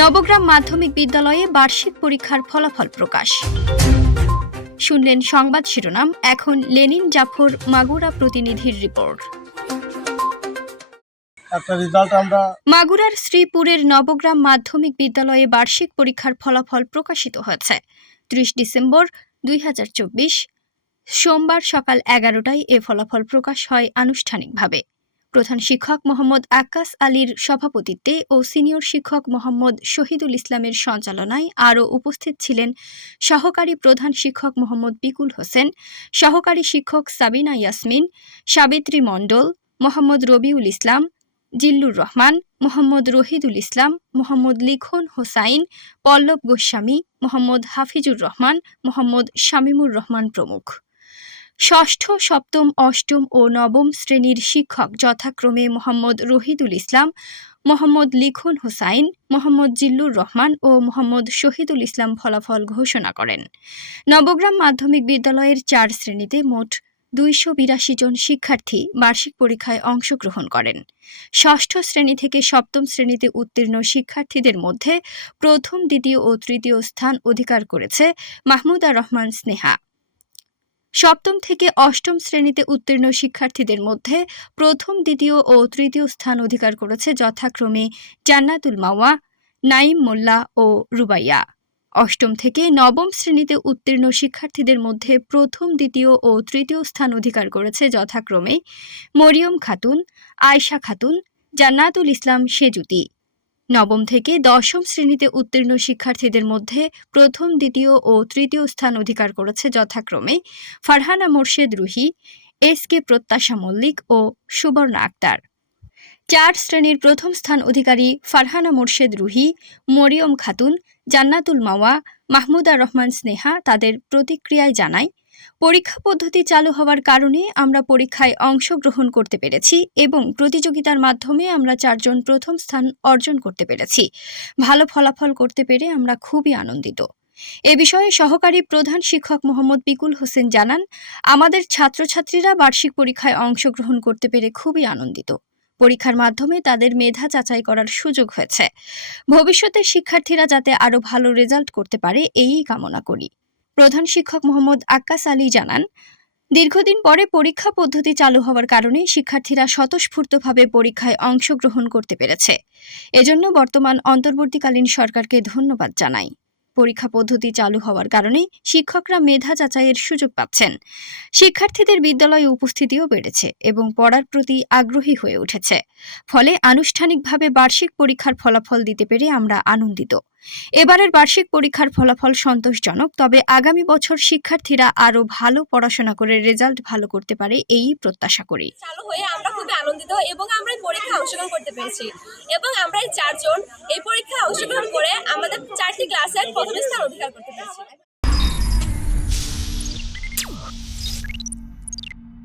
নবগ্রাম মাধ্যমিক বিদ্যালয়ে বার্ষিক পরীক্ষার ফলাফল প্রকাশ। শুনলেন সংবাদ শিরোনাম এখন লেনিন জাফর মাগুরা প্রতিনিধির রিপোর্ট। মাগুরার শ্রীপুরের নবগ্রাম মাধ্যমিক বিদ্যালয়ে বার্ষিক পরীক্ষার ফলাফল প্রকাশিত হয়েছে। ত্রিশ ডিসেম্বর দুই হাজার চব্বিশ সোমবার সকাল এগারোটায় এ ফলাফল প্রকাশ হয় আনুষ্ঠানিকভাবে। প্রধান শিক্ষক মোহাম্মদ আক্কাস আলীর সভাপতিত্বে ও সিনিয়র শিক্ষক মোহাম্মদ শহীদুল ইসলামের সঞ্চালনায় আরও উপস্থিত ছিলেন সহকারী প্রধান শিক্ষক মোহাম্মদ বিকুল হোসেন, সহকারী শিক্ষক সাবিনা ইয়াসমিন, সাবিত্রী মণ্ডল, মোহাম্মদ রবিউল ইসলাম, জিল্লুর রহমান, মোহাম্মদ রহিদুল ইসলাম, মোহাম্মদ লিখন হোসাইন, পল্লব গোস্বামী, মোহাম্মদ হাফিজুর রহমান, মোহাম্মদ শামিমুর রহমান প্রমুখ। ষষ্ঠ, সপ্তম, অষ্টম ও নবম শ্রেণির শিক্ষক যথাক্রমে মোহাম্মদ রহিদুল ইসলাম, মোহাম্মদ লিখন হোসাইন, মোহাম্মদ জিল্লুর রহমান ও মোহাম্মদ শহীদুল ইসলাম ফলাফল ঘোষণা করেন। নবগ্রাম মাধ্যমিক বিদ্যালয়ের চার শ্রেণীতে মোট দুইশো বিরাশি জন শিক্ষার্থী বার্ষিক পরীক্ষায় অংশগ্রহণ করেন। ষষ্ঠ শ্রেণি থেকে সপ্তম শ্রেণীতে উত্তীর্ণ শিক্ষার্থীদের মধ্যে প্রথম, দ্বিতীয় ও তৃতীয় স্থান অধিকার করেছে মাহমুদা রহমান স্নেহা। সপ্তম থেকে অষ্টম শ্রেণীতে উত্তীর্ণ শিক্ষার্থীদের মধ্যে প্রথম, দ্বিতীয় ও তৃতীয় স্থান অধিকার করেছে যথাক্রমে জান্নাতুল মাওয়া নাইম মোল্লা ও রুবাইয়া। অষ্টম থেকে নবম শ্রেণীতে উত্তীর্ণ শিক্ষার্থীদের মধ্যে প্রথম, দ্বিতীয় ও তৃতীয় স্থান অধিকার করেছে যথাক্রমে মরিয়ম খাতুন, আয়শা খাতুন, জান্নাতুল ইসলাম সেজুতি। নবম থেকে দশম শ্রেণীতে উত্তীর্ণ শিক্ষার্থীদের মধ্যে প্রথম, দ্বিতীয় ও তৃতীয় স্থান অধিকার করেছে যথাক্রমে ফারহানা মোর্শেদ রুহি, এস কে প্রত্যাশা মল্লিক ও সুবর্ণা আক্তার। চার শ্রেণির প্রথম স্থান অধিকারী ফারহানা মোর্শেদ রুহি, মরিয়ম খাতুন, জান্নাতুল মাওয়া, মাহমুদা রহমান স্নেহা তাদের প্রতিক্রিয়ায় জানায় পরীক্ষা পদ্ধতি চালু হওয়ার কারণে আমরা পরীক্ষায় অংশগ্রহণ করতে পেরেছি এবং প্রতিযোগিতার মাধ্যমে আমরা চারজন প্রথম স্থান অর্জন করতে পেরেছি। ভালো ফলাফল করতে পেরে আমরা খুবই আনন্দিত। এ বিষয়ে সহকারী প্রধান শিক্ষক মোহাম্মদ বিকুল হোসেন জানান, আমাদের ছাত্রছাত্রীরা বার্ষিক পরীক্ষায় অংশগ্রহণ করতে পেরে খুবই আনন্দিত। পরীক্ষার মাধ্যমে তাদের মেধা যাচাই করার সুযোগ হয়েছে। ভবিষ্যতে শিক্ষার্থীরা যাতে আরও ভালো রেজাল্ট করতে পারে, এই কামনা করি। প্রধান শিক্ষক মোহাম্মদ আক্কাস আলী জানান, দীর্ঘদিন পরে পরীক্ষা পদ্ধতি চালু হওয়ার কারণে শিক্ষার্থীরা স্বতঃস্ফূর্তভাবে পরীক্ষায় অংশগ্রহণ করতে পেরেছে। এজন্য বর্তমান অন্তর্বর্তীকালীন সরকারকে ধন্যবাদ জানাই। পরীক্ষা পদ্ধতি চালু হওয়ার কারণে শিক্ষকরা মেধা যাচাইয়ের সুযোগ পাচ্ছেন। শিক্ষার্থীদের বিদ্যালয়ে উপস্থিতিও বেড়েছে এবং পড়ার প্রতি আগ্রহী হয়ে উঠেছে। ফলে আনুষ্ঠানিকভাবে বার্ষিক পরীক্ষার ফলাফল দিতে পেরে আমরা আনন্দিত। এবারের বার্ষিক পরীক্ষার ফলাফল সন্তোষজনক, তবে আগামী বছর শিক্ষার্থীরা আরও ভালো পড়াশোনা করে রেজাল্ট ভালো করতে পারে এই প্রত্যাশা করি। চালু হয়ে আমরা খুবই আনন্দিত এবং আমরা এই পরীক্ষায় অংশগ্রহণ করতে পেরেছি এবং আমরা এই চারজন এই পরীক্ষায় অংশগ্রহণ করে আমাদের চারটি ক্লাসের প্রথম স্থান অধিকার করতে পেরেছি।